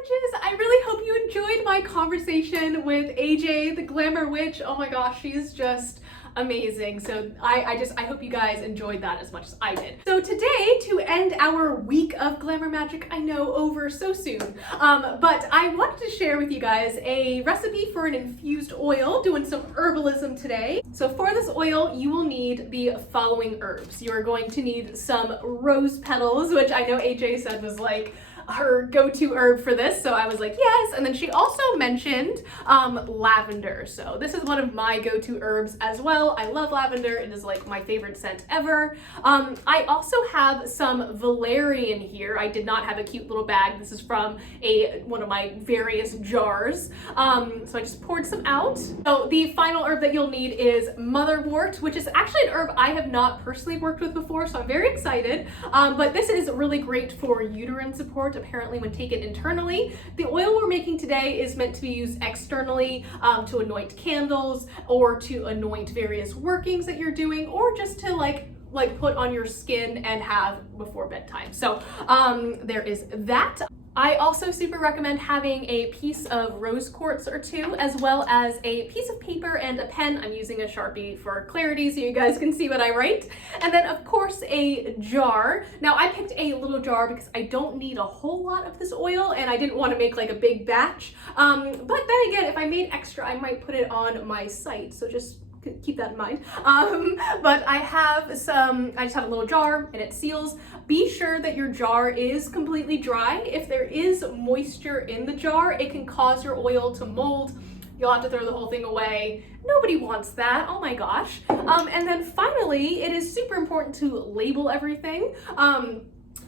witches! I really hope you enjoyed my conversation with AJ, the glamour witch. Oh my gosh, she's just amazing. So I hope you guys enjoyed that as much as I did. So today, to end our week of glamour magic, I know over so soon, but I wanted to share with you guys a recipe for an infused oil, doing some herbalism today. So for this oil, you will need the following herbs. You are going to need some rose petals, which I know AJ said was like her go-to herb for this, so I was like yes. And then she also mentioned lavender, so this is one of my go-to herbs as well. I love lavender. It is like my favorite scent ever. I also have some valerian here. I did not have a cute little bag. This is from one of my various jars, so I just poured some out. So the final herb that you'll need is motherwort, which is actually an herb I have not personally worked with before, so I'm very excited. But this is really great for uterine support, apparently, when taken internally. The oil we're making today is meant to be used externally to anoint candles, or to anoint various workings that you're doing, or just to like put on your skin and have before bedtime. So there is that. I also super recommend having a piece of rose quartz or two, as well as a piece of paper and a pen. I'm using a Sharpie for clarity so you guys can see what I write. And then of course a jar. Now I picked a little jar because I don't need a whole lot of this oil and I didn't want to make like a big batch. But then again, if I made extra, I might put it on my site. So just keep that in mind. But I just have a little jar and it seals. Be sure that your jar is completely dry. If there is moisture in the jar, it can cause your oil to mold. You'll have to throw the whole thing away. Nobody wants that, oh my gosh. And then finally, it is super important to label everything.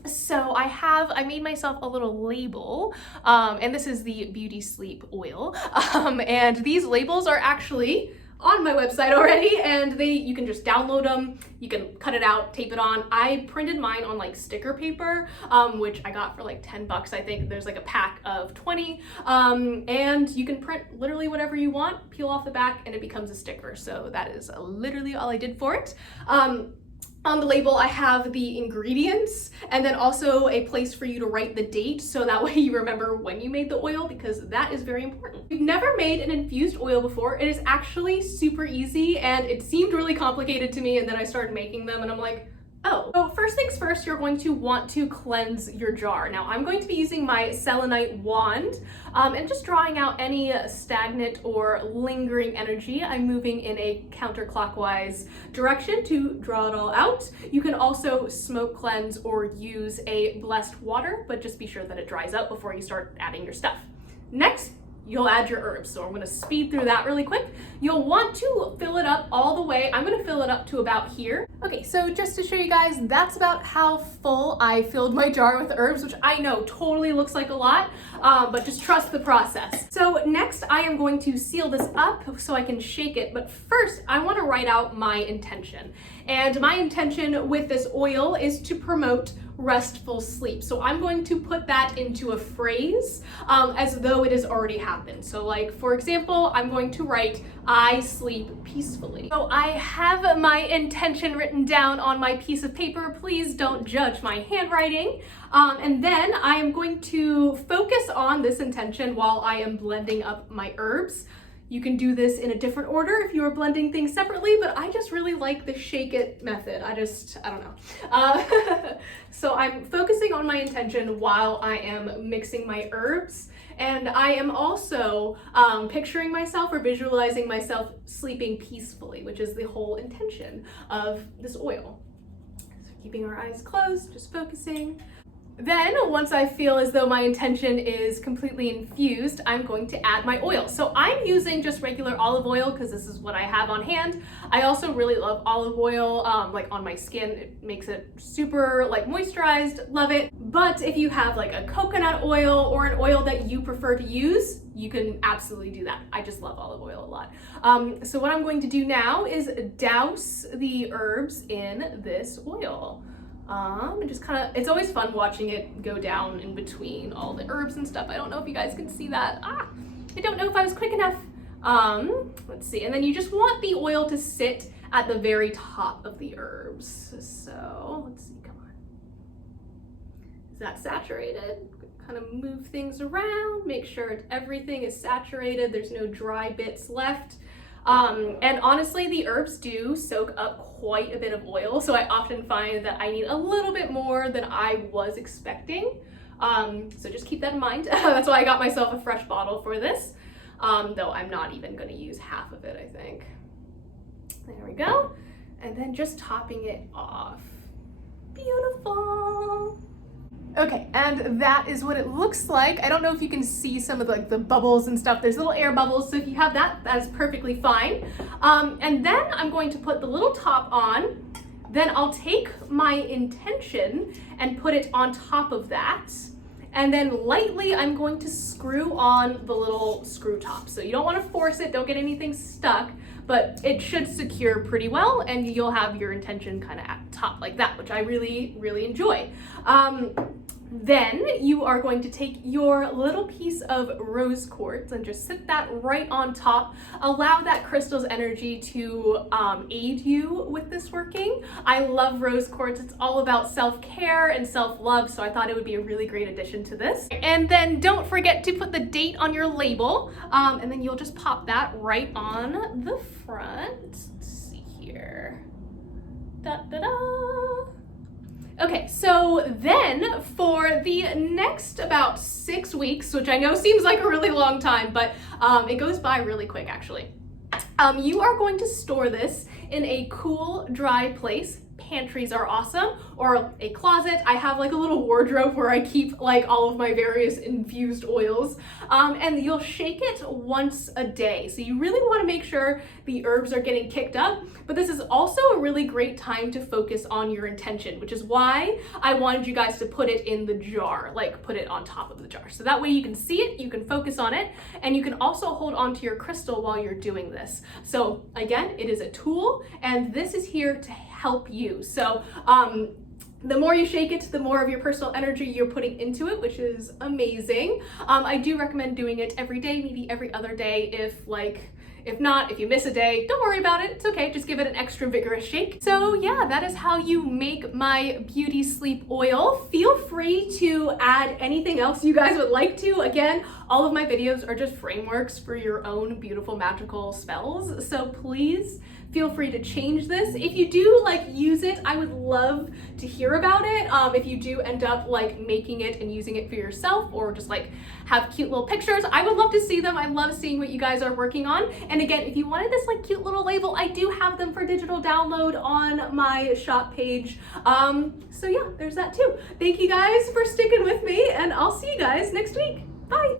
So I made myself a little label, and this is the Beauty Sleep oil. And these labels are actually on my website already, and you can just download them, you can cut it out, tape it on. I printed mine on like sticker paper, which I got for like 10 bucks, I think. There's like a pack of 20, and you can print literally whatever you want, peel off the back, and it becomes a sticker. So that is literally all I did for it. On the label, I have the ingredients and then also a place for you to write the date, so that way you remember when you made the oil, because that is very important. If you've never made an infused oil before, it is actually super easy, and it seemed really complicated to me, and then I started making them and I'm like, oh. So first things first, you're going to want to cleanse your jar. Now I'm going to be using my selenite wand and just drawing out any stagnant or lingering energy. I'm moving in a counterclockwise direction to draw it all out. You can also smoke cleanse or use a blessed water, but just be sure that it dries out before you start adding your stuff. Next, you'll add your herbs. So I'm gonna speed through that really quick. You'll want to fill it up all the way. I'm gonna fill it up to about here. Okay, so just to show you guys, that's about how full I filled my jar with herbs, which I know totally looks like a lot, but just trust the process. So next I am going to seal this up so I can shake it, but first I wanna write out my intention. And my intention with this oil is to promote restful sleep. So I'm going to put that into a phrase as though it has already happened. So like, for example, I'm going to write, I sleep peacefully. So I have my intention written down on my piece of paper. Please don't judge my handwriting. And then I am going to focus on this intention while I am blending up my herbs. You can do this in a different order if you are blending things separately, but I just really like the shake it method. I don't know. So I'm focusing on my intention while I am mixing my herbs. And I am also picturing myself or visualizing myself sleeping peacefully, which is the whole intention of this oil. So keeping our eyes closed, just focusing. Then, once I feel as though my intention is completely infused, I'm going to add my oil. So I'm using just regular olive oil because this is what I have on hand. I also really love olive oil, like on my skin. It makes it super like moisturized, love it. But if you have like a coconut oil or an oil that you prefer to use, you can absolutely do that. I just love olive oil a lot. So what I'm going to do now is douse the herbs in this oil. And just kind of, it's always fun watching it go down in between all the herbs and stuff. I don't know if you guys can see that. I don't know if I was quick enough. Let's see. And then you just want the oil to sit at the very top of the herbs. So let's see, come on. Is that saturated? Kind of move things around, make sure everything is saturated, there's no dry bits left. And honestly, the herbs do soak up quite a bit of oil, so I often find that I need a little bit more than I was expecting. So just keep that in mind. That's why I got myself a fresh bottle for this, though I'm not even going to use half of it, I think. There we go. And then just topping it off. Beautiful. Okay, and that is what it looks like. I don't know if you can see some of the bubbles and stuff. There's little air bubbles, so if you have that, that is perfectly fine. And then I'm going to put the little top on. Then I'll take my intention and put it on top of that. And then lightly, I'm going to screw on the little screw top. So you don't want to force it, don't get anything stuck, but it should secure pretty well, and you'll have your intention kind of at the top like that, which I really, really enjoy. Then you are going to take your little piece of rose quartz and just sit that right on top. Allow that crystal's energy to aid you with this working. I love rose quartz. It's all about self-care and self-love, so I thought it would be a really great addition to this. And then don't forget to put the date on your label, and then you'll just pop that right on the front. Let's see here. Da-da-da. Okay, so then for the next about 6 weeks, which I know seems like a really long time, but it goes by really quick actually. You are going to store this in a cool, dry place. Pantries are awesome, or a closet. I have like a little wardrobe where I keep like all of my various infused oils, and you'll shake it once a day. So you really want to make sure the herbs are getting kicked up, but this is also a really great time to focus on your intention, which is why I wanted you guys to put it in the jar, like put it on top of the jar. So that way you can see it, you can focus on it, and you can also hold on to your crystal while you're doing this. So again, it is a tool, and this is here to help you. So the more you shake it, the more of your personal energy you're putting into it, which is amazing. I do recommend doing it every day, maybe every other day. If not, if you miss a day, don't worry about it. It's okay, just give it an extra vigorous shake. So yeah, that is how you make my beauty sleep oil. Feel free to add anything else you guys would like to. Again, all of my videos are just frameworks for your own beautiful magical spells. So please feel free to change this. If you do use it, I would love to hear about it. If you do end up making it and using it for yourself, or just have cute little pictures, I would love to see them. I love seeing what you guys are working on. And again, if you wanted this cute little label, I do have them for digital download on my shop page. So yeah, there's that too. Thank you guys for sticking with me, and I'll see you guys next week. Bye.